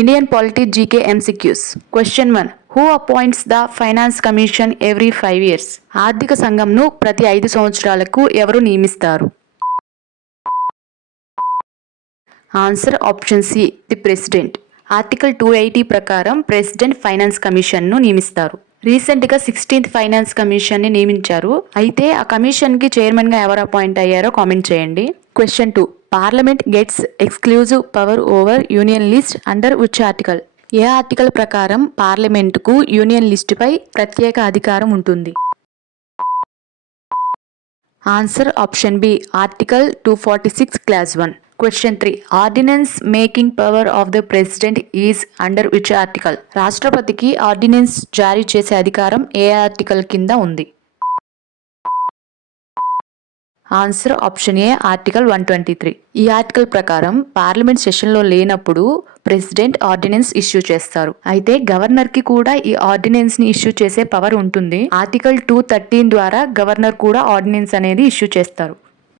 Indian polity GK MCQs. Question 1. Who appoints the finance commission every 5 years? ఆర్థిక సంఘంను ప్రతి 5 సంవత్సరాలకు ఎవరు నియమిస్తారు? Answer option C, the president. Article 280 ప్రకారం ప్రెసిడెంట్ ఫైనాన్స్ కమిషన్ను నియమిస్తారు. రీసెంట్గా 16th ఫైనాన్స్ కమిషన్ని నియమించారు. అయితే ఆ కమిషన్కి చైర్మన్గా ఎవరు అపాయింట్ అయ్యారో కామెంట్ చేయండి. Question 2. Parliament gets exclusive power over union list under which article? ఏ ఆర్టికల్ ప్రకారం పార్లమెంటుకు యూనియన్ లిస్టుపై ప్రత్యేక అధికారం ఉంటుంది? Answer option B, article 246 clause 1. Question 3. Ordinance making power of the president is under which article? రాష్ట్రపతికి ఆర్డినెన్స్ జారీ చేసే అధికారం ఏ ఆర్టికల్ కింద ఉంది? Answer option A, article 123. ఈ ఆర్టికల్ ప్రకారం పార్లమెంట్ సెషన్లో లేనప్పుడు ప్రెసిడెంట్ ఆర్డినెన్స్ ఇష్యూ చేస్తారు. అయితే గవర్నర్ కి కూడా ఈ ఆర్డినెన్స్ ని ఇష్యూ చేసే పవర్ ఉంటుంది. ఆర్టికల్ 213 ద్వారా గవర్నర్ కూడా ఆర్డినెన్స్ అనేది ఇష్యూ చేస్తారు.